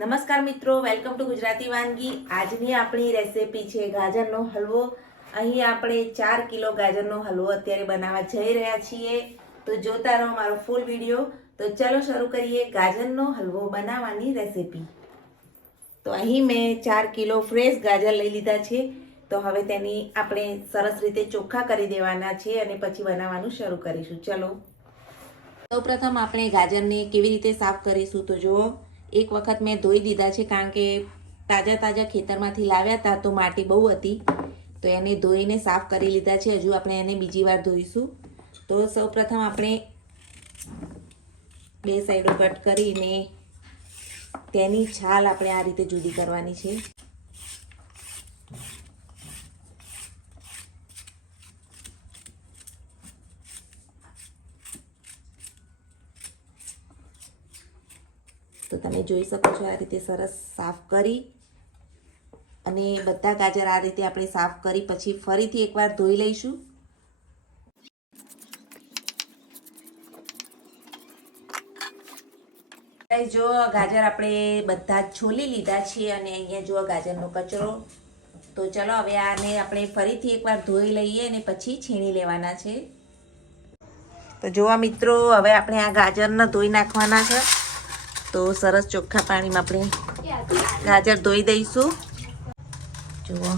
નમસ્કાર મિત્રો welcome to Gujarati વાનગી. આજની આપણી રેસિપી છે ગાજરનો હલવો. અહીં આપણે ચાર કિલો ગાજરનો હલવો અત્યારે બનાવવા જઈ રહ્યા છીએ. તો જોતા રહો મારો ફૂલ વીડિયો તો ચલો શરૂ કરીએ ગાજરનો હલવો બનાવવાની રેસિપી તો અહીં મેં ચાર કિલો ફ્રેશ ગાજર લઈ લીધા છે. તો હવે તેની આપણે સરસ રીતે ચોખ્ખા કરી દેવાના છે અને પછી બનાવવાનું શરૂ કરીશું. ચલો. સૌપ્રથમ આપણે ગાજરને કેવી રીતે સાફ કરીશું તો જુઓ. એક વખત મેં ધોઈ દીધા છે કારણ કે તાજા તાજા ખેતરમાંથી લાવ્યા હતા તો માટી બહુ હતી. તો એને ધોઈને સાફ કરી લીધા છે. હજુ આપણે એને બીજી વાર ધોઈશું. તો સૌપ્રથમ આપણે બે સાઈડો કટ કરીને તેની છાલ આપણે આ રીતે જુદી કરવાની છે. તો તમે જોઈ શકો છો આ રીતે સરસ સાફ કરી. અને બધા ગાજર આ રીતે આપણે સાફ કરી પછી ફરીથી એકવાર ધોઈ લઈશું. જો ગાજર આપણે બધા છોલી લીધા છે અને અહીંયા જો ગાજરનો કચરો. તો ચલો હવે આને આપણે ફરીથી એકવાર ધોઈ લઈએ અને પછી છીણી લેવાના છે. તો જોવા મિત્રો, હવે આપણે આ ગાજરને ધોઈ નાખવાના છે. તો સરસ ચોખ્ખા પાણીમાં આપણે ગાજર ધોઈ દઈશું. જુઓ.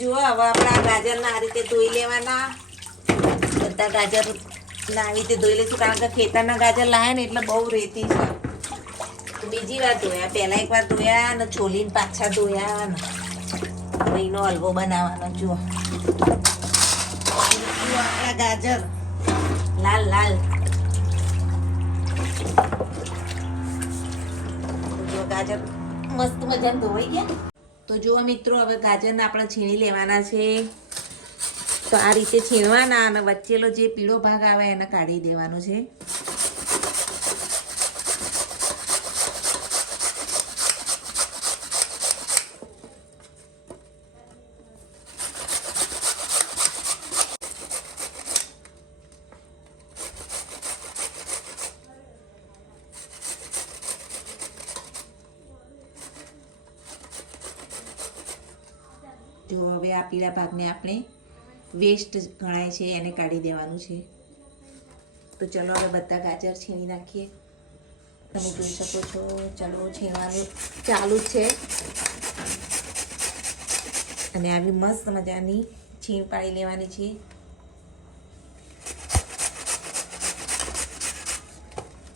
જુઓ, હવે આપણા ગાજરના આ રીતે ધોઈ લેવાના. બધા ગાજર ના આવી રીતે ધોઈ લઈશું. કારણ કે ખેતરના ગાજર લાયા ને એટલે બહુ રેતી છે. બીજી વાર ધોયા. પહેલા એક વાર ધોયા અને છોલીને પાછા ધોયા ને એનો હલવો બનાવવાનો. જુઓ. આપણા ગાજર. લાલ લાલ. જો ગાજર મસ્ત મજાને ધોવાઈ ગયા. તો જુઓ મિત્રો, હવે ગાજરને આપણે છીણી લેવાના છે. તો આ રીતે છીણવાના અને વચ્ચેલો જે પીળો ભાગ આવે એને કાઢી દેવાનો છે. જો હવે આ પીળા ભાગને આપણે વેસ્ટ ગણાય છે, એને કાઢી દેવાનું છે. તો ચલો હવે બધા ગાજર છીણી નાખીએ. તમે જોઈ શકો છો ચલો છીણવાનું ચાલુ છે. અને આવી મસ્ત મજાની છીણ પાડી લેવાની છે.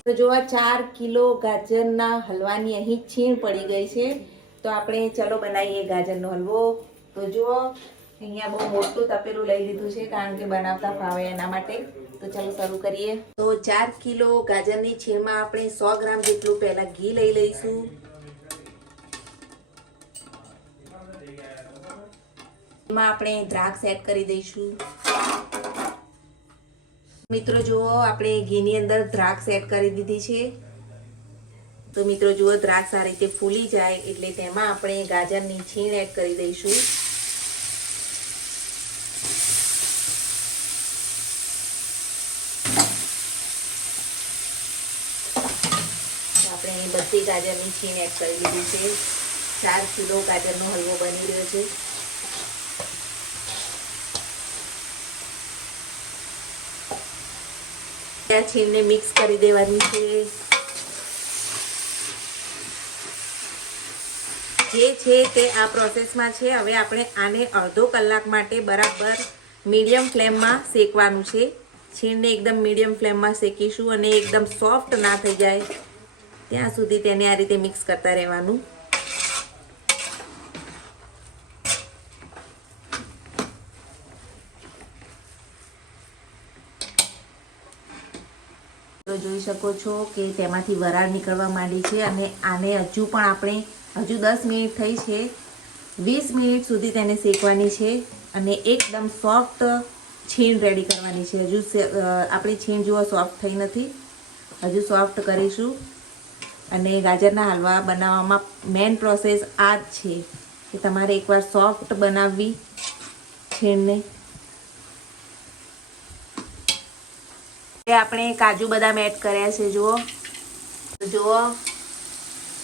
તો જો આ ચાર કિલો ગાજરના હલવાની અહીં છીણ પડી ગઈ છે. તો આપણે ચલો બનાવીએ ગાજરનો હલવો. તો જુઓ અહીંયા બહુ મોટું તપેલું લઈ લીધું છે કારણ કે બનાવતા ફાવે એના માટે. તો ચાલો શરૂ કરીએ. તો ચાર કિલો ગાજરની છીણમાં આપણે સો ગ્રામ જેટલું પહેલા ઘી લઈ લઈશું. આપણે દ્રાક્ષ એડ કરી દઈશું. મિત્રો, જુઓ, આપણે ઘીની અંદર દ્રાક્ષ એડ કરી દીધી છે. તો મિત્રો, જુઓ, દ્રાક્ષ આ રીતે ફૂલી જાય એટલે તેમાં આપણે ગાજરની છીણ એડ કરી દઈશું. અહીં બધી ગાજરની છીણ એડ કરી દીધી છે. ચાર કિલો ગાજરનો હલવો બની રહ્યો છે. છીણને મિક્સ કરી દેવાની છે. જે છે તે આ પ્રોસેસમાં છે. હવે આપણે આને અડધો કલાક માટે બરાબર મીડિયમ ફ્લેમમાં શેકવાનું છે. છીણને એકદમ મીડિયમ ફ્લેમમાં શેકીશું અને એકદમ સોફ્ટ ના થઈ જાય. ત્યાં સુધી તેને આ રીતે મિક્સ કરતા રહેવાનું. જોઈ શકો છો કે તેમાંથી વરાળ નીકળવા માંડી છે અને આને હજુ પણ આપણે, હજુ દસ મિનિટ થઈ છે. વીસ મિનિટ સુધી તેને શેકવાની છે અને એકદમ સોફ્ટ છીણ રેડી કરવાની છે. હજુ આપણી છીણ જુઓ સોફ્ટ થઈ નથી. હજુ સોફ્ટ કરીશું. અને ગાજરના હલવા બનાવવામાં મેઇન પ્રોસેસ આ જ છે કે તમારે એકવાર સોફ્ટ બનાવવી છીણને. આપણે કાજુ બદામ એડ કર્યા છે, જુઓ. જુઓ,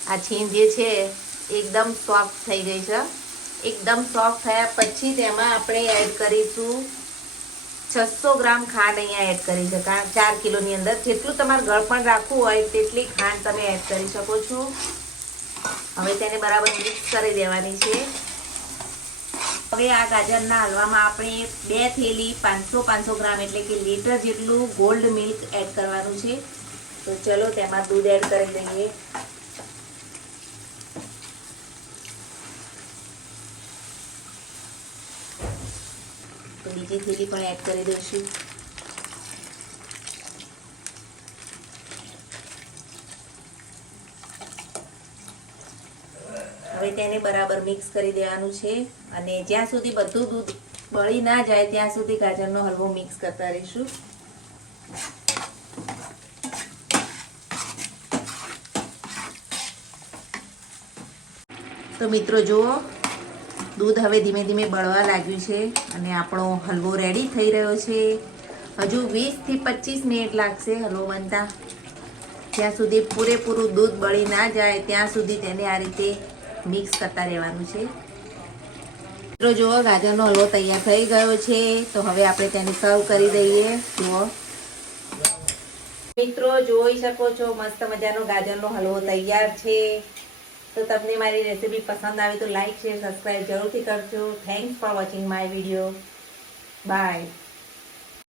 આ છીણ જે છે, એકદમ સોફ્ટ થઈ ગઈ છે. એકદમ સોફ્ટ થયા પછી તેમાં આપણે એડ કરીશું છસો ગ્રામ ખાંડ અહીંયા એડ કરી છે. ચાર કિલોની અંદર જેટલું તમારે ગળપણ રાખવું હોય તેટલી ખાંડ તમે એડ કરી શકો છો. હવે તેને બરાબર મિક્સ કરી દેવાની છે. હવે આ ગાજરના હલવામાં આપણે બે થેલી પાંચસો પાંચસો ગ્રામ એટલે કે લીટર જેટલું ગોલ્ડ મિલ્ક એડ કરવાનું છે. તો ચલો તેમાં દૂધ એડ કરી દઈએ. બીજી થેલી પણ એડ કરી દઈશું. હવે તેને બરાબર મિક્સ કરી દેવાનું છે અને જ્યાં સુધી બધું દૂધ બળી ના જાય ત્યાં સુધી ગાજરનો હલવો મિક્સ કરતા રહીશું. તો મિત્રો જુઓ દૂધ હવે ધીમે ધીમે બળવા લાગ્યું છે અને આપણો હલવો રેડી થઈ રહ્યો છે. હજુ વીસથી પચીસ મિનિટ લાગશે હલવો બનતા. જ્યાં સુધી પૂરેપૂરું દૂધ બળી ના જાય, ત્યાં સુધી તેને આ રીતે મિક્સ કરતા રહેવાનું છે. મિત્રો, જુઓ, ગાજરનો હલવો તૈયાર થઈ ગયો છે. તો હવે આપણે તેને સર્વ કરી દઈએ. જુઓ. મિત્રો, જોઈ શકો છો, મસ્ત મજાનો ગાજરનો હલવો તૈયાર છે. તો તમને મારી રેસીપી પસંદ આવે તો લાઇક શેર સબસ્ક્રાઈબ જરૂરથી કરજો. Thanks for watching my video bye